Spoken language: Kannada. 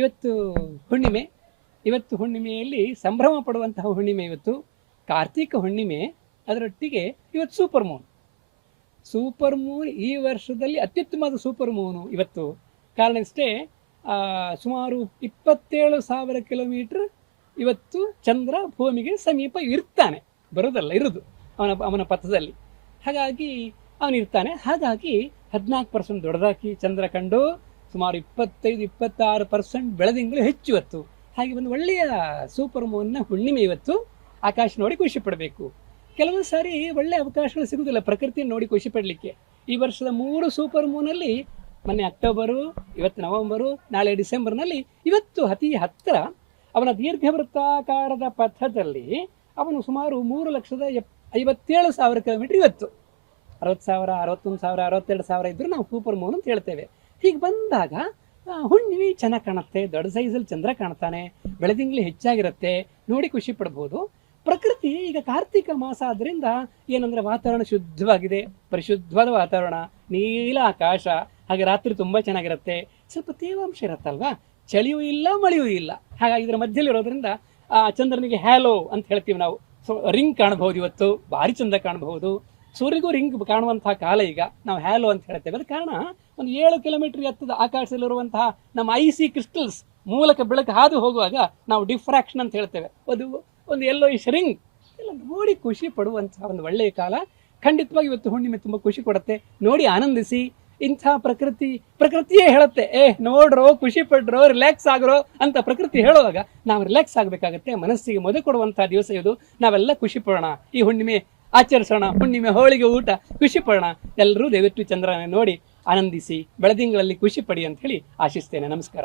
ಇವತ್ತು ಹುಣ್ಣಿಮೆ. ಇವತ್ತು ಹುಣ್ಣಿಮೆಯಲ್ಲಿ ಸಂಭ್ರಮ ಪಡುವಂತಹ ಹುಣ್ಣಿಮೆ ಇವತ್ತು. ಕಾರ್ತೀಕ ಹುಣ್ಣಿಮೆ, ಅದರೊಟ್ಟಿಗೆ ಇವತ್ತು ಸೂಪರ್ ಮೂನ್ ಸೂಪರ್ ಮೂನ್ ಈ ವರ್ಷದಲ್ಲಿ ಅತ್ಯುತ್ತಮವಾದ ಸೂಪರ್ ಮೂನು ಇವತ್ತು. ಕಾರಣ ಇಷ್ಟೇ ಸುಮಾರು ಇಪ್ಪತ್ತೇಳು ಸಾವಿರ ಕಿಲೋಮೀಟರ್ ಇವತ್ತು ಚಂದ್ರ ಭೂಮಿಗೆ ಸಮೀಪ ಇರ್ತಾನೆ. ಬರೋದಲ್ಲ ಇರೋದು ಅವನ ಅವನ ಪಥದಲ್ಲಿ. ಹಾಗಾಗಿ ಅವನಿರ್ತಾನೆ. ಹಾಗಾಗಿ ಹದಿನಾಲ್ಕು ಪರ್ಸೆಂಟ್ ದೊಡ್ಡದಾಗಿ ಚಂದ್ರ ಕಂಡು ಸುಮಾರು ಇಪ್ಪತ್ತೈದು, ಇಪ್ಪತ್ತಾರು ಪರ್ಸೆಂಟ್ ಬೆಳದಿಂಗಳು ಹೆಚ್ಚು ಇವತ್ತು. ಹಾಗೆ ಒಂದು ಒಳ್ಳೆಯ ಸೂಪರ್ ಮೂನ್ನ ಹುಣ್ಣಿಮೆ ಇವತ್ತು. ಆಕಾಶ ನೋಡಿ ಖುಷಿ ಪಡಬೇಕು. ಕೆಲವೊಂದು ಸಾರಿ ಒಳ್ಳೆ ಅವಕಾಶಗಳು ಸಿಗುವುದಿಲ್ಲ ಪ್ರಕೃತಿಯನ್ನು ನೋಡಿ ಖುಷಿ ಪಡಲಿಕ್ಕೆ. ಈ ವರ್ಷದ ಮೂರು ಸೂಪರ್ ಮೂನಲ್ಲಿ ಮೊನ್ನೆ ಅಕ್ಟೋಬರು, ಇವತ್ತು ನವೆಂಬರು, ನಾಳೆ ಡಿಸೆಂಬರ್ನಲ್ಲಿ ಇವತ್ತು ಅತಿ ಹತ್ತಿರ ಅವನ ದೀರ್ಘವೃತ್ತಾಕಾರದ ಪಥದಲ್ಲಿ ಅವನು ಸುಮಾರು ಮೂರು ಲಕ್ಷದ ಎಪ್, ಐವತ್ತೇಳು ಸಾವಿರ ಕಿಲೋಮೀಟರ್ ಇವತ್ತು. ಅರವತ್ತು ಸಾವಿರ, ಅರವತ್ತೊಂದು ಸಾವಿರ, ಅರವತ್ತೆರಡು ಸಾವಿರ ಇದ್ದರೂ ನಾವು ಸೂಪರ್ ಮೂನ್ ಅಂತ ಹೇಳ್ತೇವೆ. ಹೀಗೆ ಬಂದಾಗ ಹುಣ್ಣಿಮೆ ಚೆನ್ನಾಗಿ ಕಾಣುತ್ತೆ, ದೊಡ್ಡ ಸೈಜಲ್ಲಿ ಚಂದ್ರ ಕಾಣ್ತಾನೆ, ಬೆಳದಿಂಗ್ಲಿ ಹೆಚ್ಚಾಗಿರುತ್ತೆ, ನೋಡಿ ಖುಷಿ ಪಡ್ಬೋದು. ಪ್ರಕೃತಿ ಈಗ ಕಾರ್ತಿಕ ಮಾಸ ಆದ್ರಿಂದ ಏನಂದ್ರೆ ವಾತಾವರಣ ಶುದ್ಧವಾಗಿದೆ, ಪರಿಶುದ್ಧವಾದ ವಾತಾವರಣ, ನೀಲ ಆಕಾಶ, ಹಾಗೆ ರಾತ್ರಿ ತುಂಬಾ ಚೆನ್ನಾಗಿರುತ್ತೆ. ಸ್ವಲ್ಪ ತೇವಾಂಶ ಇರುತ್ತಲ್ವಾ? ಚಳಿಯೂ ಇಲ್ಲ, ಮಳೆಯೂ ಇಲ್ಲ. ಹಾಗಾಗಿ ಇದರ ಮಧ್ಯದಲ್ಲಿ ಇರೋದ್ರಿಂದ, ಆ, ಚಂದ್ರನಿಗೆ ಹ್ಯಾಲೋ ಅಂತ ಹೇಳ್ತೀವಿ ನಾವು. ಸೊ, ರಿಂಗ್ ಕಾಣಬಹುದು ಇವತ್ತು, ಭಾರಿ ಚಂದ ಕಾಣಬಹುದು. ಸೂರ್ಯಗೂ ರಿಂಗ್ ಕಾಣುವಂತಹ ಕಾಲ ಈಗ. ನಾವು ಹ್ಯಾಲೋ ಅಂತ ಹೇಳ್ತೇವೆ. ಅದ ಕಾರಣ ಒಂದು ಏಳು ಕಿಲೋಮೀಟರ್ ಎತ್ತದ ಆಕಾಶದಲ್ಲಿರುವಂತಹ ನಮ್ಮ ಐಸಿ ಕ್ರಿಸ್ಟಲ್ಸ್ ಮೂಲಕ ಬೆಳಕು ಹಾದು ಹೋಗುವಾಗ ನಾವು ಡಿಫ್ರಾಕ್ಷನ್ ಅಂತ ಹೇಳ್ತೇವೆ. ಅದು ಒಂದು ಎಲ್ಲೋ ಇಶ್ ರಿಂಗ್ ಎಲ್ಲ ನೋಡಿ ಖುಷಿ ಪಡುವಂತಹ ಒಂದು ಒಳ್ಳೆಯ ಕಾಲ. ಖಂಡಿತವಾಗಿ ಇವತ್ತು ಹುಣ್ಣಿಮೆ ತುಂಬ ಖುಷಿ ಕೊಡುತ್ತೆ. ನೋಡಿ ಆನಂದಿಸಿ. ಇಂಥ ಪ್ರಕೃತಿ, ಪ್ರಕೃತಿಯೇ ಹೇಳುತ್ತೆ. ಏ, ನೋಡ್ರೋ, ಖುಷಿ ಪಡ್ರೋ ರಿಲ್ಯಾಕ್ಸ್ ಆಗ್ರೋ ಅಂತ ಪ್ರಕೃತಿ ಹೇಳುವಾಗ ನಾವು ರಿಲ್ಯಾಕ್ಸ್ ಆಗಬೇಕಾಗತ್ತೆ. ಮನಸ್ಸಿಗೆ ಮದು ಕೊಡುವಂತಹ ದಿವಸ ಇದು. ನಾವೆಲ್ಲ ಖುಷಿ ಪಡೋಣ. ಈ ಹುಣ್ಣಿಮೆ ಆಚರಿಸೋಣ. ಹುಣ್ಣಿಮೆ, ಹೋಳಿಗೆ, ಊಟ, ಖುಷಿ ಪಡೋಣ. ಎಲ್ಲರೂ ದಯವಿಟ್ಟು ಚಂದ್ರನ ನೋಡಿ ಆನಂದಿಸಿ, ಬೆಳದಿಂಗಳಲ್ಲಿ ಖುಷಿ ಪಡಿ ಅಂತ ಹೇಳಿ ಆಶಿಸ್ತೇನೆ. ನಮಸ್ಕಾರ.